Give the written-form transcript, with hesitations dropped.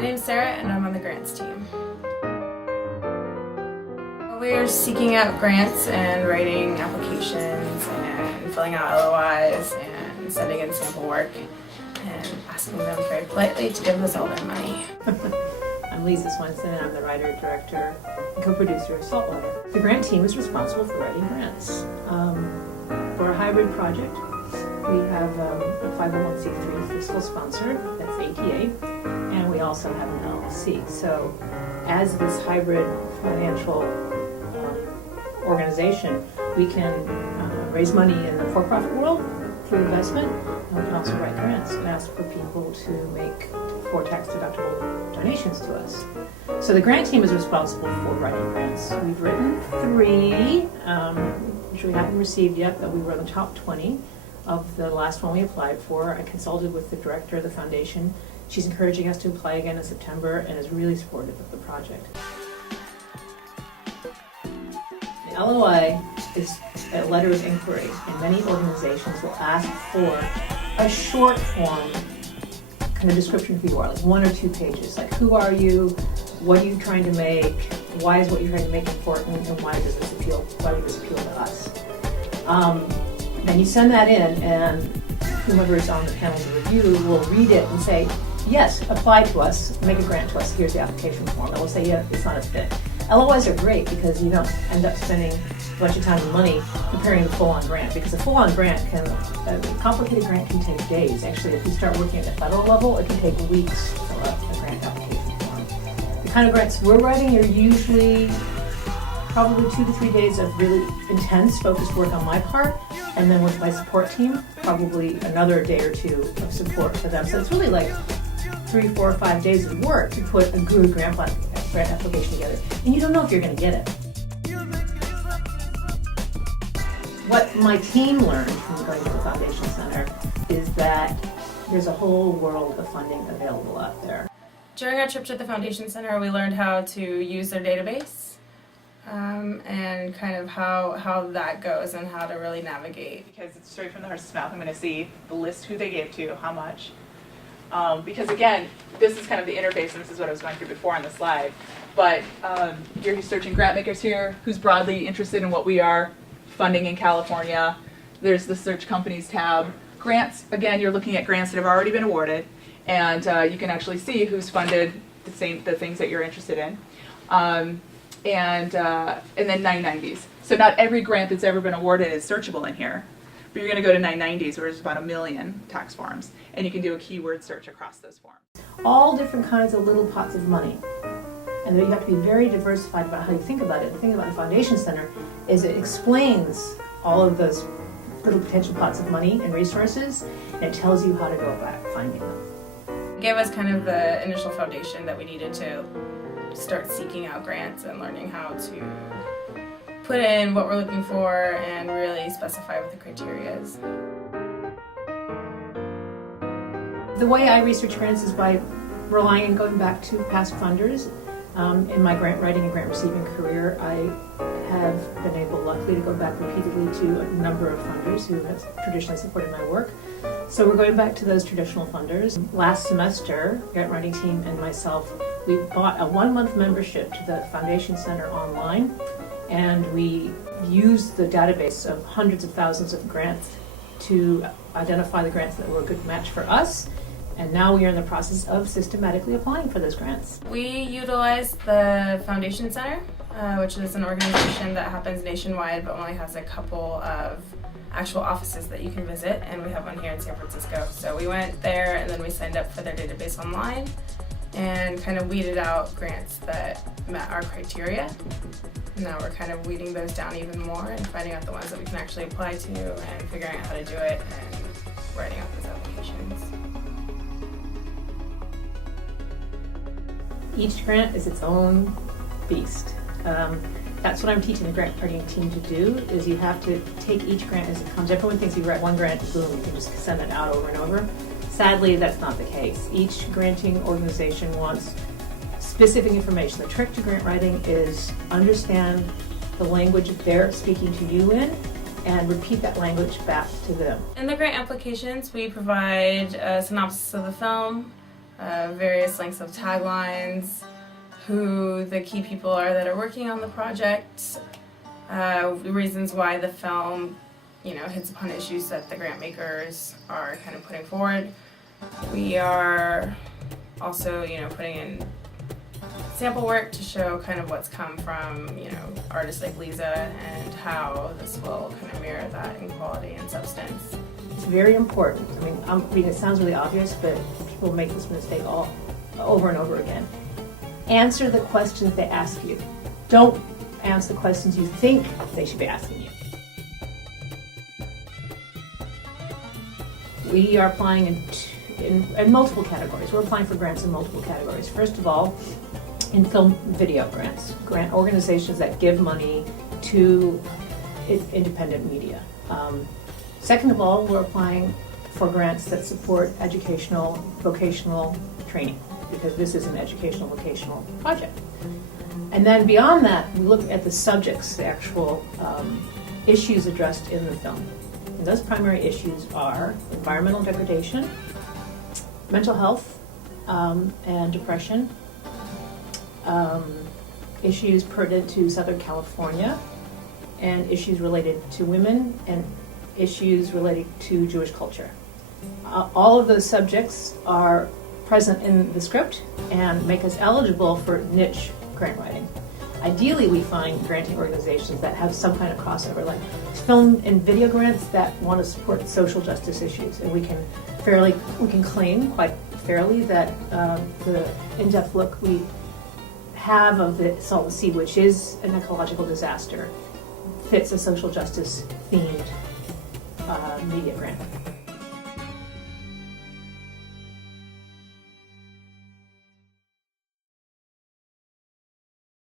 My name is Sarah and I'm on the grants team. We're seeking out grants and writing applications and filling out LOIs and sending in sample work and asking them very politely to give us all their money. I'm Lise and I'm the writer, director, and co-producer of Saltwater. The grant team is responsible for writing grants. For a hybrid project, we have a 501c3 fiscal sponsor, that's ATA, and we also have an LLC. So as this hybrid financial organization, we can raise money in the for-profit world through investment, and we can also write grants and ask for people to make tax-deductible donations to us. So the grant team is responsible for writing grants. We've written 3, which we haven't received yet, but we were in the top 20 of the last one we applied for. I consulted with the director of the foundation. She's encouraging us to apply again in September and is really supportive of the project. The LOI is a letter of inquiry, and many organizations will ask for a short form kind of description of who you are, like 1 or 2 pages, like who are you, what are you trying to make, why is what you're trying to make important, and why does this appeal to us? And you send that in, and whomever is on the panel to review will read it and say, yes, apply to us, make a grant to us, here's the application form. And we'll say, yeah, it's not a fit. LOIs are great because you don't end up spending a bunch of time and money preparing the full-on grant, because a full-on grant a complicated grant can take days. Actually, if you start working at the federal level, it can take weeks to fill out a grant application form. The kind of grants we're writing are usually probably 2 to 3 days of really intense, focused work on my part, and then with my support team, probably another day or 2 of support for them. So it's really like 3, 4, or 5 days of work to put a good grant application together. And you don't know if you're going to get it. What my team learned from going to the Foundation Center is that there's a whole world of funding available out there. During our trip to the Foundation Center, we learned how to use their database and kind of how that goes and how to really navigate. Because it's straight from the horse's mouth. I'm going to see the list, who they gave to, how much. Because again, this is kind of the interface, and this is what I was going through before on the slide. But you're searching grant makers here, who's broadly interested in what we are funding in California. There's the search companies tab. Grants, again, you're looking at grants that have already been awarded, and you can actually see who's funded the things that you're interested in. And then 990s. So not every grant that's ever been awarded is searchable in here. But you're going to go to 990s, where there's about 1 million tax forms, and you can do a keyword search across those forms. All different kinds of little pots of money. And then you have to be very diversified about how you think about it. The thing about the Foundation Center is it explains all of those little potential pots of money and resources, and it tells you how to go about finding them. It gave us kind of the initial foundation that we needed to start seeking out grants and learning how to put in what we're looking for and really specify what the criteria is. The way I research grants is by relying and going back to past funders. In my grant writing and grant receiving career, I have been able, luckily, to go back repeatedly to a number of funders who have traditionally supported my work. So we're going back to those traditional funders. Last semester, grant writing team and myself, we bought a 1-month membership to the Foundation Center online, and we used the database of hundreds of thousands of grants to identify the grants that were a good match for us. And now we are in the process of systematically applying for those grants. We utilize the Foundation Center, which is an organization that happens nationwide but only has a couple of actual offices that you can visit, and we have one here in San Francisco. So we went there and then we signed up for their database online and kind of weeded out grants that met our criteria. Now we're kind of weeding those down even more and finding out the ones that we can actually apply to and figuring out how to do it and writing out those applications. Each grant is its own beast. That's what I'm teaching the grant writing team to do, is you have to take each grant as it comes. Everyone thinks you write one grant, boom, you can just send it out over and over. Sadly, that's not the case. Each granting organization wants specific information. The trick to grant writing is understand the language they're speaking to you in and repeat that language back to them. In the grant applications, we provide a synopsis of the film, various lengths of taglines, who the key people are that are working on the project, the reasons why the film, hits upon issues that the grant makers are kind of putting forward. We are also, putting in sample work to show kind of what's come from, artists like Lisa and how this will kind of mirror that in quality and substance. It's very important. I mean, it sounds really obvious, but people make this mistake over and over again. Answer the questions they ask you. Don't answer the questions you think they should be asking you. We are applying in multiple categories. We're applying for grants in multiple categories. First of all, in film video grants, grant organizations that give money to independent media. Second of all, we're applying for grants that support educational, vocational training, because this is an educational, vocational project. And then beyond that, we look at the subjects, the actual issues addressed in the film. And those primary issues are environmental degradation, mental health and depression, issues pertinent to Southern California, and issues related to women, and issues related to Jewish culture. All of those subjects are present in the script and make us eligible for niche grant writing. Ideally, we find granting organizations that have some kind of crossover, like film and video grants that want to support social justice issues, and we can claim quite fairly that the in-depth look we have of the Salton Sea, which is an ecological disaster, fits a social justice themed media grant.